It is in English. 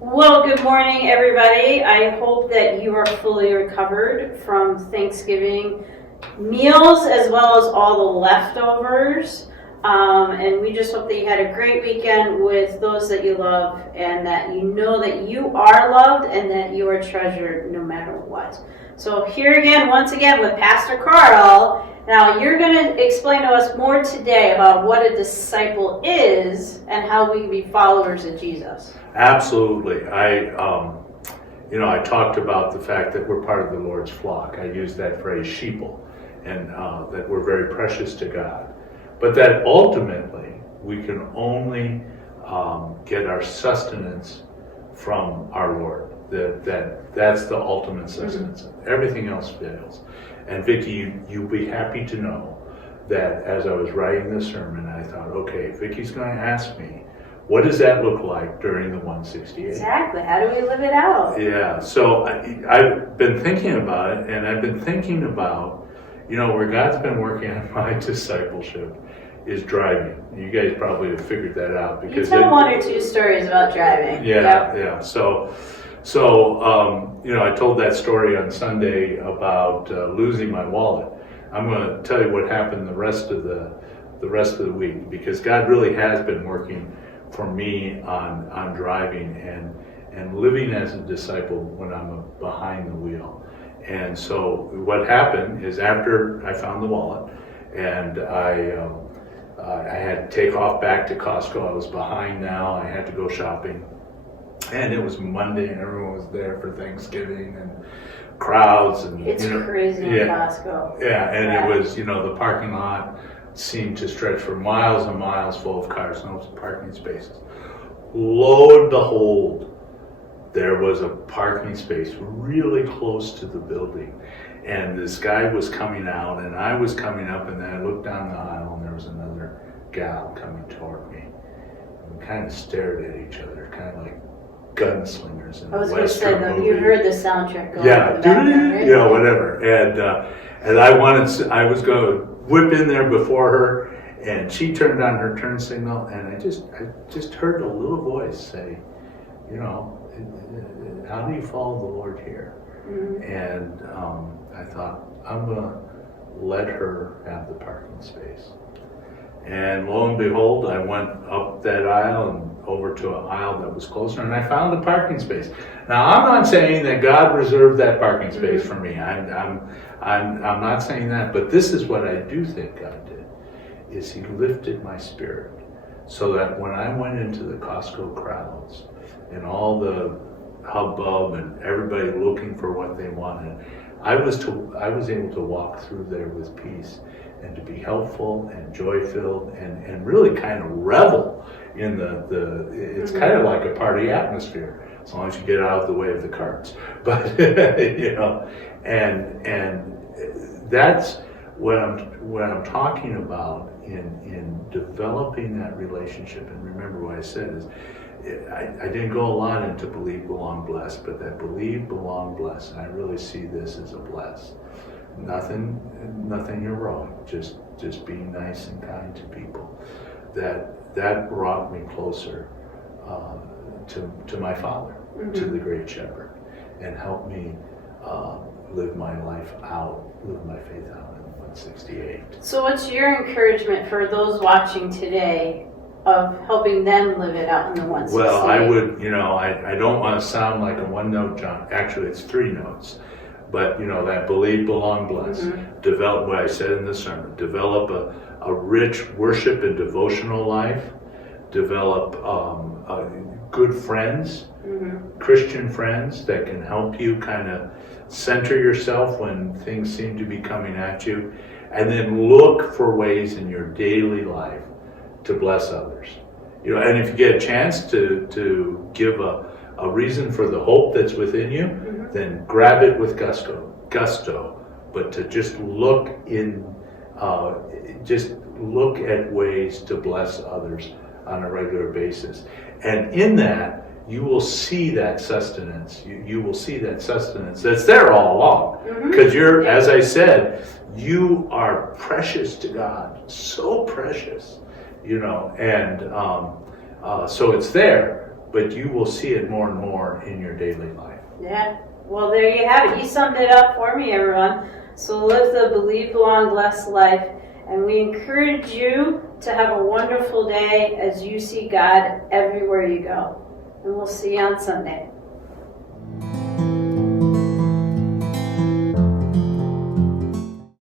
Well, good morning, everybody. I hope that you are fully recovered from Thanksgiving meals as well as all the leftovers. And we just hope that you had a great weekend with those that you love, and that you know that you are loved and that you are treasured no matter what. So here again, once again, with Pastor Carl. Now, you're going to explain to us more today about what a disciple is and how we can be followers of Jesus. Absolutely. I talked about the fact that we're part of the Lord's flock. I used that phrase, sheeple, and that we're very precious to God. But that ultimately we can only get our sustenance from our Lord. That's the ultimate sustenance. Mm-hmm. Everything else fails. And Vicki, you'll be happy to know that as I was writing this sermon, I thought, okay, Vicki's going to ask me, what does that look like during the 168? Exactly. How do we live it out? Yeah. So I've been thinking about it, and I've been thinking about, where God's been working on my discipleship is driving. You guys probably have figured that out because you tell one or two stories about driving. Yeah. Yep. Yeah. So I told that story on Sunday about losing my wallet. I'm going to tell you what happened the rest of the week, because God really has been working for me on driving and living as a disciple when I'm behind the wheel. And so what happened is, after I found the wallet and I had to take off back to Costco. I was behind now. I had to go shopping. And it was Monday, and everyone was there for Thanksgiving, and crowds, and it's crazy in Costco. Yeah, and it was, the parking lot seemed to stretch for miles and miles, full of cars, no parking spaces. Lo and behold, there was a parking space really close to the building, and this guy was coming out, and I was coming up, and then I looked down the aisle, and there was another gal coming toward me. And we kind of stared at each other, kind of like gunslingers in the Western movie. You heard the soundtrack going. Yeah, right? Whatever. And I was going to whip in there before her, and she turned on her turn signal, and I just heard a little voice say, how do you follow the Lord here? Mm-hmm. And I thought, I'm going to let her have the parking space. And lo and behold, I went up that aisle and over to an aisle that was closer, and I found a parking space. Now, I'm not saying that God reserved that parking space for me. I'm not saying that, but this is what I do think God did, is He lifted my spirit, so that when I went into the Costco crowds and all the hubbub and everybody looking for what they wanted, I was able to walk through there with peace, and to be helpful and joy-filled and really kind of revel in it's mm-hmm. kind of like a party atmosphere, as long as you get out of the way of the carts. But, and that's what I'm talking about in developing that relationship. And remember what I said is, I didn't go a lot into believe, belong, bless, but that believe, belong, bless, and I really see this as a bless. Nothing heroic, just being nice and kind to people. That brought me closer to my Father, mm-hmm. to the Great Shepherd, and helped me live my faith out in 168. So what's your encouragement for those watching today of helping them live it out in the 168? Well, I would, I don't want to sound like a one-note John. Actually, it's 3 notes. But, that believe, belong, bless. Mm-hmm. Develop, what I said in the sermon, develop a rich worship and devotional life. Develop good friends, mm-hmm. Christian friends that can help you kind of center yourself when things seem to be coming at you. And then look for ways in your daily life to bless others. And if you get a chance to give a reason for the hope that's within you, mm-hmm. then grab it with gusto. But to just look at ways to bless others on a regular basis. And in that, you will see that sustenance. You will see that sustenance that's there all along. Because you're, as I said, you are precious to God, so precious, you know, and so it's there, but you will see it more and more in your daily life. Yeah, well, there you have it. You summed it up for me, everyone. So live the believe, belong, blessed life. And we encourage you to have a wonderful day as you see God everywhere you go. And we'll see you on Sunday.